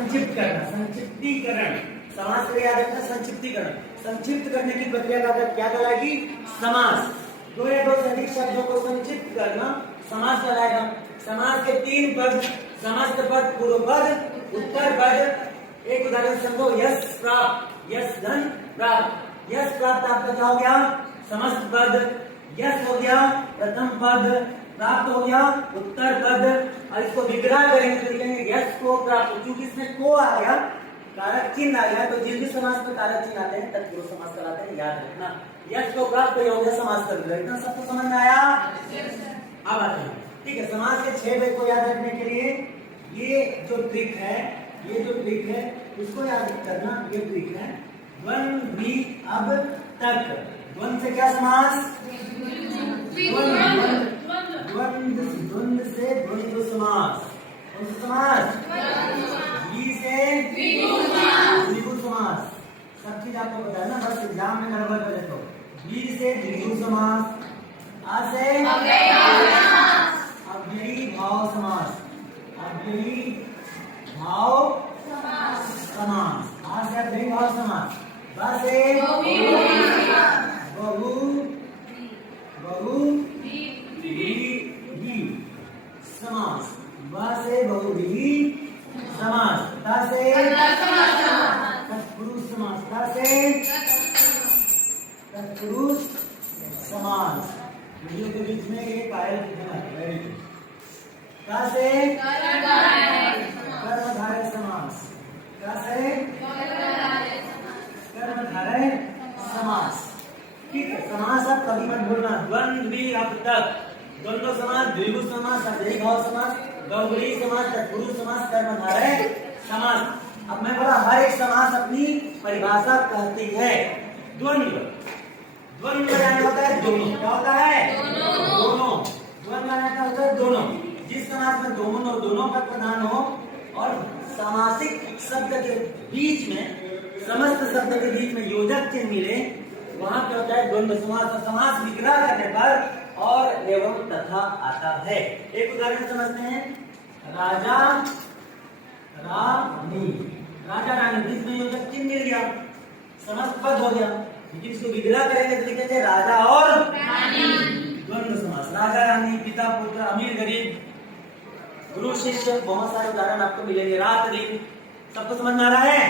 संक्षिप्त करना, संक्षिप्तीकरण। समास के लिए याद रखना संक्षिप्तीकरण। संक्षिप्त करने की प्रक्रिया क्या कहलाएगी? समास। दो या दो से अधिक शब्दों को संक्षिप्त करना समास कहलाएगा। समास के 3 पद, समस्त पद, पूर्व पद, उत्तर पद। एक उदाहरण समझो, यश प्राप्त, यश धन प्राप्त। यश प्राप्त आपका क्या हो गया? समस्त पद। यश हो गया प्रथम पद, प्राप्त हो गया उत्तर पद। और इसको विग्रह करेंगे तो लिखेंगे यश को प्राप्त। क्योंकि इसमें को आ गया, कारक चिन्ह आ गया, तो जिस भी समास में कारक चिन्ह आते हैं तत्पुरुष समास कहलाते हैं, याद रखना। यश को प्राप्त हो गया समास कर दिया। इतना सबको समझ में आया? अब आते हैं, ठीक है, समास के 6 वेद को याद रखने के लिए ये जो ट्रिक है, उसको याद करना। ये ट्रिक है द्वंद, द्वि, अब, तक। द्वंद से क्या समास? द्वंद से द्वंद्व समास। कौन सा समास? द्वि से द्विगु समास। सब चीज आपको पता है ना, बस एग्जाम में गड़बड़ करे तो। द्वि से द्विगु समास, आ से अव्ययी भाव समास, अव्ययी भाव समास, आ से अव्ययी भाव समास, ब से बहु बहुव्रीहि समास, ब से बहुव्रीहि समास, त से तत्पुरुष समास, त से तत्पुरुष समास। वीडियो के बीच में ये कायल लिखना है। क से कर्मधारय समास, क से कर्मधारय समास। ठीक है, समास आप कभी मत भूलना। द्वंद, द्वि, अब, तक। द्वंद्व समास, द्विगु समास, अव्ययी भाव समास, बहुव्रीहि समास, तत्पुरुष समास, कर्मधारय समास। अब मैं बोला हर एक समास अपनी परिभाषा कहती है। द्वंद्व, द्वंद्व यानी होता है दोनों। क्या होता है? दोनों। द्वंद्व यानी क्या होता है? दोनों। जिस समास में दोनों का प्रधान हो और सामासिक शब्द के बीच में, समस्त शब्द के बीच में योजक चिन्ह मिले, वहां क्या होता है? द्वंद्व समास। समास विग्रह करने पर और एवं तथा आता है। एक उदाहरण समझते हैं, राजा रानी। राजा रानी, बीच में योजक चिन्ह मिल गया, समस्त पद हो गया, लेकिन इसको विग्रह करेंगे तो लिखेंगे राजा और रानी। द्वंद्व समास। राजा रानी, पिता पुत्र, अमीर गरीब, गुरु शिष्य, बहुत सारे उदाहरण आपको मिलेंगे। रात दिन, सबको समझ में आ रहा है?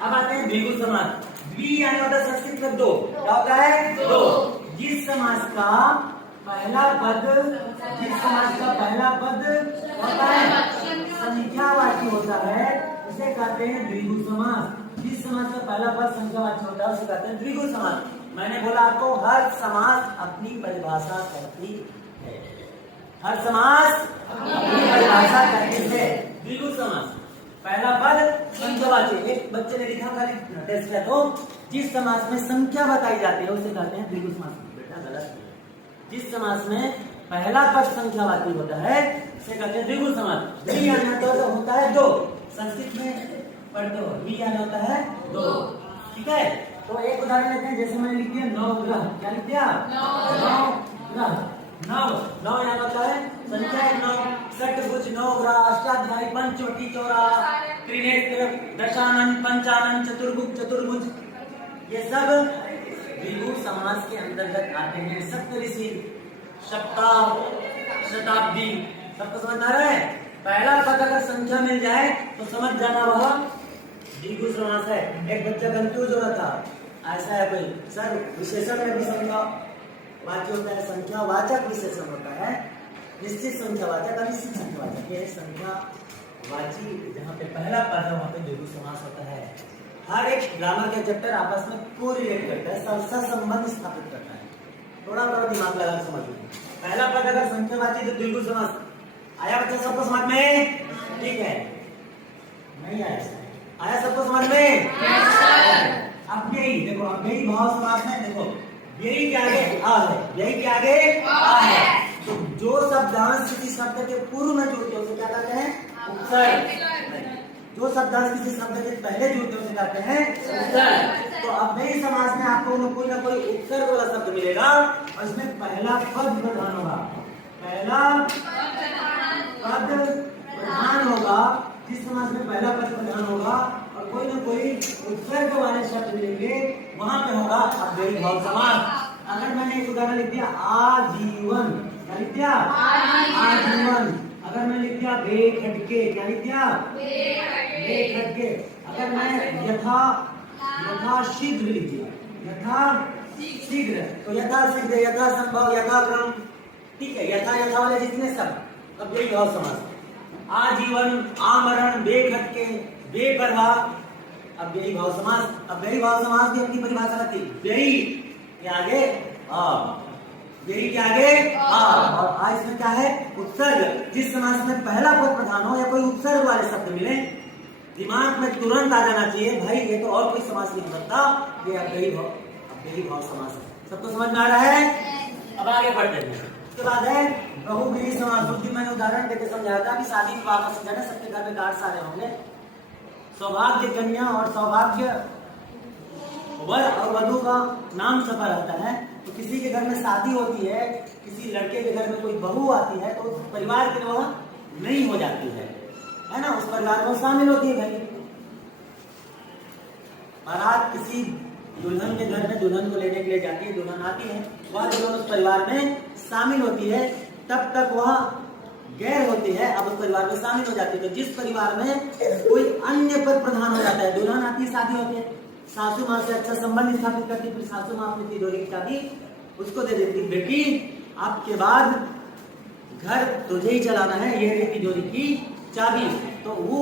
अब आते हैं द्विगु समास। द्वि यानी होता है संस्कृत में दो। क्या होता है? दो। जिस समास का पहला पद होता है संख्यावाची होता है, उसे कहते हैं द्विगु समास। जिस समास का पहला पद संख्यावाची होता है उसे कहते हैं द्विगु समास। मैंने बोला आपको हर समास अपनी परिभाषा कहती है। हर समास अपनी परिभाषा कहती है। द्विगु समास, पहला पद संख्यावाची। एक बच्चे ने लिखा था टेस्ट किया, तो जिस समास में संख्या बताई जाती है उसे कहते हैं द्विगु समास। बेटा गलत है। जिस समास में पहला पद संख्यावाची होता है उसे कहते हैं द्विगु समास। द्वि यानी तो होता है दो। संस्कृत में पढ़ते हो, द्वि यानी होता है दो। ठीक है, तो एक उदाहरण लेते हैं। जैसे मैंने लिख दिया नवग्रह। क्या लिख दिया? नवग्रह। नव यानी होता है संख्या 9, षटभुज, नवग्रह, अष्टाध्यायी, पंचवटी, चौरा, त्रिनेत्र, दशानन, पंचानन, चतुर्भुज, ये सब द्विगु समास के अंतर्गत आते हैं। सप्तऋषि, सप्ताह, शताब्दी, सबको समझ आ रहा है? पहला पद अगर संख्या मिल जाए तो समझ जाना वह द्विगु समास है। एक बच्चा कंफ्यूज हो रहा था, ऐसा है कोई सर विशेषण में भी संख्या वाच्य होता है, संख्यावाचक विशेषण होता है, निश्चित संख्यावाचक, अनिश्चित संख्यावाचक। ये संख्यावाची जहाँ पे पहला पद है वहाँ पे द्विगु समास होता है। हर एक ग्रामर के चैप्टर आपस में कोरिलेट करता है, सहसंबंध स्थापित करता है। थोड़ा दिमाग लगा समझिए। पहला पद अगर संख्यावाची तो द्विगु समास। आया बच्चा सबको समझ में? ठीक है, नहीं आया सबको समझ में? अव्ययी, देखो अव्ययी भाव समास है। देखो व्ययी के आगे आ है, व्ययी के आगे आ है। तो जो शब्दांश किसी शब्द के पूर्व में जुड़ते हैं उसे क्या कहते हैं? उपसर्ग। जो शब्दांश किसी शब्द के पहले जुड़ते हैं उसे कहते हैं उपसर्ग। तो अव्ययी समास में आपको कोई ना कोई उपसर्ग वाला शब्द मिलेगा और इसमें पहला पद प्रधान होगा। पहला पद प्रधान होगा जिस समास में पहला पद प्रधान होगा और कोई ना कोई उपसर्ग वाले शब्द मिलेंगे, वहां पे होगा अव्ययी भाव समास। अगर मैंने एक उदाहरण लिख दिया आजीवन, क्या लिख दिया? आजीवन। अगर मैं लिख दिया बेखटके, क्या लिख दिया? बेखटके। अगर मैं यथा शीघ्र लिख दिया, यथा शीघ्र, तो यथा शीघ्र, यथा संभव, यथाक्रम, ठीक है, यथा वाले जितने सब अव्ययी भाव समास। आजीवन, आमरण, बेखटके, बेपरवाह, अव्ययी भाव समास। अव्ययी भाव समास की अपनी परिभाषा रहती है, व्ययी के आगे व्ययी के आगे और आ इसमें क्या है? उपसर्ग। जिस समास में पहला पद प्रधान हो या कोई उपसर्ग वाले शब्द मिले, दिमाग में तुरंत आ जाना चाहिए, भाई ये तो और कोई समास नहीं हो सकता, ये अव्ययी भाव समास है। सबको समझ में आ रहा है? अब आगे बढ़ते हैं। उसके बाद है बहुव्रीहि समास। जो मैंने उदाहरण देकर समझाया था कि शादी विवाह का समझाना, सबके घर में गार्ड सारे होंगे, सौभाग्य कन्या और सौभाग्य वर और वधु का नाम सफा रहता है। तो किसी के घर में शादी होती है, किसी लड़के के घर में कोई बहू आती है, तो उस परिवार के वह नहीं हो जाती है ना, उस परिवार में शामिल होती है भाई। बारात किसी दुल्हन के घर में दुल्हन को लेने के लिए जाती है, दुल्हन आती है, वह दुल्हन उस परिवार में शामिल होती है, तब तक वह गैर होती है, अब उस परिवार में शामिल हो जाती है। तो जिस परिवार में कोई अन्य पद प्रधान हो जाता है, दुल्हन आती है, शादी होती है, सासू माँ से अच्छा संबंध स्थापित करती, फिर सासू माँ अपनी तिजोरी की चाबी उसको दे देती, बेटी आपके बाद घर तुझे ही चलाना है, ये रही तिजोरी की चाबी। तो वो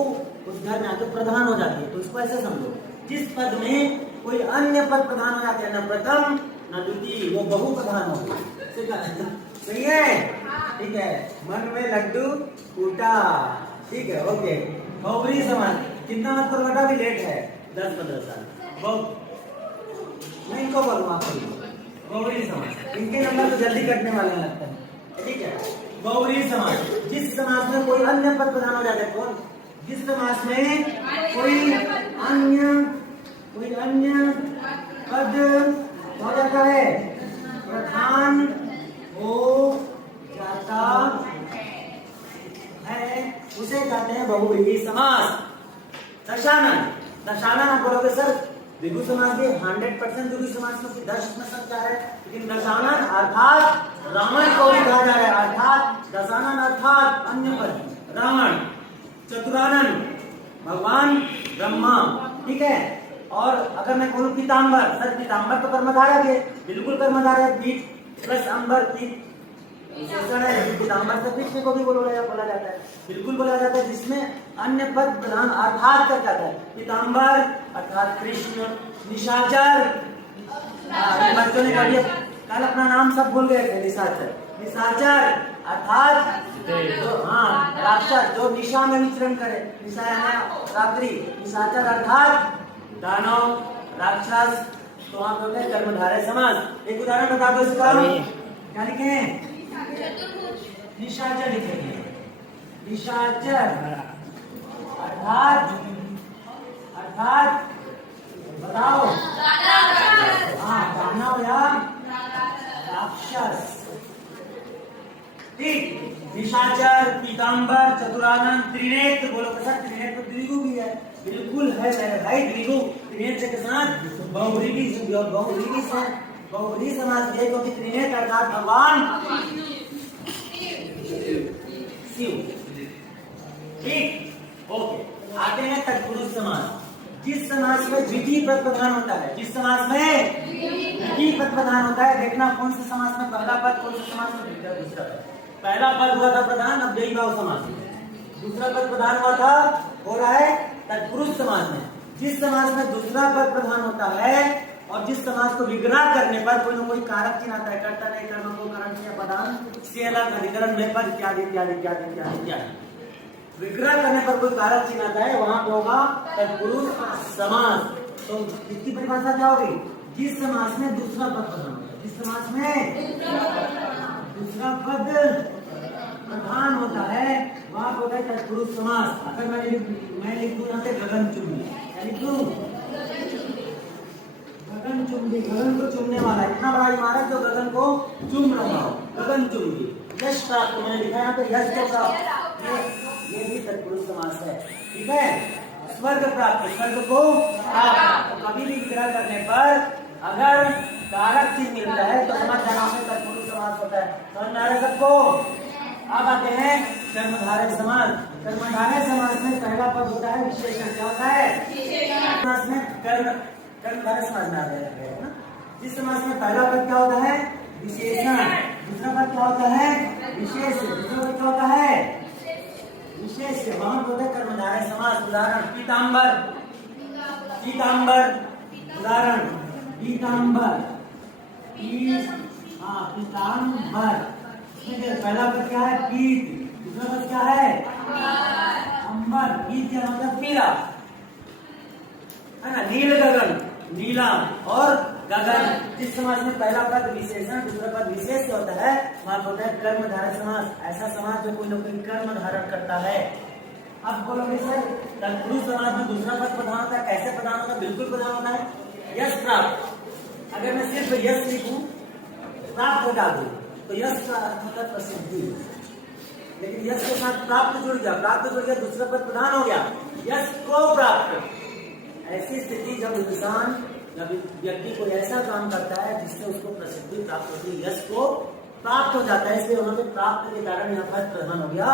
उस घर में आकर प्रधान हो जाती है। तो इसको ऐसे समझो, जिस पद में कोई अन्य पद प्रधान हो जाते हैं, न प्रथम न द्वितीय, वो बहु प्रधान हो गए। सही है? ठीक है। मन में लड्डू फूटा, ठीक है, ओके। बहुव्रीहि समास कितना मत पर बेटा, भी लेट है 10-15 साल। मैं इनको बोलूँ बहुव्रीहि समास, इनके नंबर तो जल्दी कटने वाले लगता है, ठीक है। बहुव्रीहि समास, जिस समास में कोई अन्य पद प्रधान हो जाता है, कौन? जिस समास में कोई अन्य पद हो जाता है, प्रधान हो जाता है, उसे कहते हैं बहुव्रीहि समास। दशानन आप बोलोगे सर द्विगु समास भी 100% द्विगु समास में 10% क्या है, लेकिन दशानन अर्थात रावण को भी कहा जा रहा है, अर्थात दशानन अर्थात अन्य पद रावण, चतुरानन भगवान ब्रह्मा, ठीक है। और अगर मैं बोलूं पीताम्बर, सर पीताम्बर तो कर्मधारक है, बिल्कुल कर्मधारक, पीत प्लस अंबर, पीत पीताम्बर से पीछे को भी बोला जाता है, बिल्कुल बोला जाता है, जिसमें अन्य पद प्रधान अर्थात कर जाता है। पीताम्बर अर्थात कृष्ण, निशाचर, बच्चों ने कल अपना नाम सब भूल गए थे, निशाचर अर्थात तो हाँ राक्षस, जो निशा में विचरण करे, निशा है रात्रि, निशाचर अर्थात दानव, राक्षस। तो वहां पे होते कर्मधारय समास। एक उदाहरण बता दो इसका, क्या लिखे? निशाचर लिखेंगे, निशाचर अर्थात बताओ, हाँ दानव या राक्षस, ठीक। निशाचर, पीताम्बर, चतुरानन, त्रिनेत्र, बोलो कैसा? त्रिनेत्र द्विगु भी है, बिल्कुल है मेरे भाई, द्विगु त्रिनेत्र के साथ बहुव्रीहि समास है, क्योंकि त्रिनेत्र अर्थात भगवान शिव, ठीक। ओके, आते हैं तत्पुरुष समास। जिस समास में द्वितीय पद प्रधान होता है, जिस समास में द्वितीय पद प्रधान होता है, देखना कौन से समास में पहला पद, कौन से समास में दूसरा पद। पहला पद हुआ था प्रधान अव्ययी भाव समास, दूसरा पद प्रधान हुआ था, हो रहा है तत्पुरुष समास में। जिस समास में दूसरा पद प्रधान होता है और जिस समास को विग्रह करने पर कोई न कोई कारक चिन्ह आता है, कर्ता नहीं, कर्म को करण से पदान से अलग, अधिकरण में पद इत्यादि इत्यादि इत्यादि इत्यादि, विग्रह करने पर कोई कारक चिन्ह आता है, वहां पे होगा तत्पुरुष समास। तो इसकी परिभाषा क्या होगी? जिस समास में दूसरा पद प्रधान होता है, जिस समास में दूसरा पद प्रधान होता है, वहां होता है तत्पुरुष समास। अगर मैं लिख दूं यहाँ पे गगनचुंबी, क्या लिख दूं? गगनचुंबी, गगन को चूमने वाला, इतना बड़ा इमारत जो गगन को चूम रहा हो, गगनचुंबी। यश प्राप्त, मैंने लिखा यहाँ पे यश को प्राप्त, ये भी तत्पुरुष समास है। ठीक है, स्वर्ग प्राप्त, स्वर्ग को प्राप्त। तो कभी भी विग्रह करने पर अगर कारक चिन्ह मिलता है तो समझ जाना में तत्पुरुष समास होता है। समझ में आ रहा है सबको? अब आते हैं कर्मधारय समास। कर्मधारय समास में पहला पद होता है विशेषण। क्या होता है? समास में कर्मधारय समास में आ जाएगा ना। जिस समास में पहला पद क्या होता है? विशेषण। दूसरा पद क्या होता है? विशेष। दूसरा पद क्या होता है? विशेष। वहां होता है कर्मधारय समास। उदाहरण पीताम्बर, पीताम्बर। उदाहरण पीताम्बर, पीताम्बर। पहला पद क्या है? पीत। दूसरा पद क्या है? अंबर। पीत क्या मतलब? पीला, है ना। नील गगन, नीला और गगन। जिस समास में पहला पद विशेषण दूसरा पद विशेष होता है वहां होता है कर्मधारय समास। ऐसा समास जो कोई ना कोई कर्म धारण करता है। अब बोलोगे सर तत्पुरुष समास में दूसरा पद प्रधान होता है। कैसे प्रधान होता है? बिल्कुल प्रधान होता है। यश प्राप्त। अगर मैं सिर्फ यश लिखूं, प्राप्त हटा दूं तो यश का अर्थ होता है प्रसिद्धि। लेकिन यश के साथ प्राप्त जुड़ गया, प्राप्त जुड़ गया, दूसरा पद प्रधान हो गया, यश को प्राप्त। ऐसी स्थिति जब इंसान जब व्यक्ति कोई ऐसा काम करता है जिससे उसको प्रसिद्धि प्राप्त होती है, यश को प्राप्त हो जाता है, इसलिए वहां पे प्राप्त के कारण यहाँ पर प्रधान हो गया।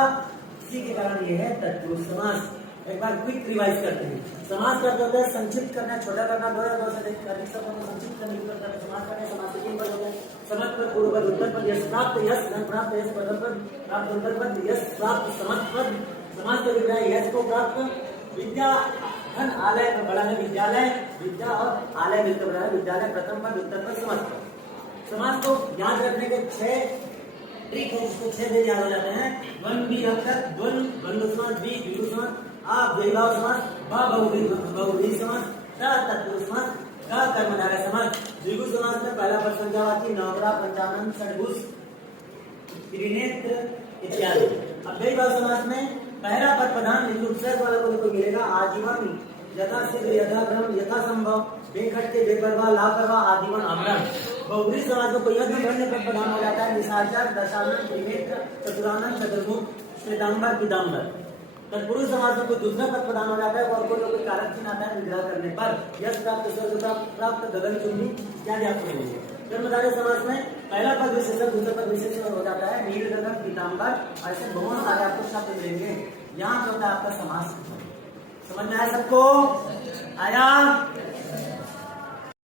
इसी के कारण ये है तत्पुरुष समास। एक बार क्विक रिवाइज करते हैं। समास करते होते हैं संक्षिप्त करना, छोटा करना, दो या दो से अधिक शब्दों को संक्षिप्त करने की करना है। समास करने समास के तीन पद होते हैं। समझ पद, पूर्व पद, उत्तर पद, यश प्राप्त, यश धन प्राप्त, यश प्रथम पद प्राप्त, उत्तर पद, यश प्राप्त, समझ पद, समास का विग्रह यश को प्राप्त। विद्या धन आलय में बड़ा है विद्यालय, विद्या और आलय मिलकर बड़ा है विद्यालय। प्रथम पद, उत्तर पद, समास पद। समास को याद रखने के 6 ट्रिक है, जिसको 6 दिन याद हो जाते हैं। वन भी अक्षर, द्वंद्व, द्वंद्व समास, द्विगु समास, द्वैभाव समास, बहुव्रीहि समास, तत्पुरुष समास, कर्मधारय समास। द्विगु समास में पहला पद संख्यावाची, नवग्रह, पंचानन, षड्भुज, त्रिनेत्र इत्यादि। अब द्वैभाव समास में पहला पद प्रधान उपसर्ग वाला को मिलेगा आजीवन, यथा शीघ्र, यथा क्रम, यथा संभव, बेखटके, बेपरवाह, लापरवाह, आजीवन, अमरण। बहुव्रीहि समास में कोई यज्ञ भरने पर प्रधान हो जाता है निशाचर, दशानन, त्रिनेत्र, चतुरानन, चतुर्मुख, श्वेतांबर, पीताम्बर। तत्पुरुष समास में कोई दूसरा पद प्रधान हो जाता है और कोई कारक चिन्ह आता है विग्रह करने पर। यश प्राप्त, स्वर्ग प्राप्त, गगनचुंबी इत्यादि आपको मिलेंगे। कर्मधारय समास में पहला पद विशेषण दूसरा पद विशेषण हो जाता है नील गगन, पीताम्बर। ऐसे बहुत सारे आपको शब्द मिलेंगे। यहाँ पे होता है आपका समास। समझ में आया सबको? आया?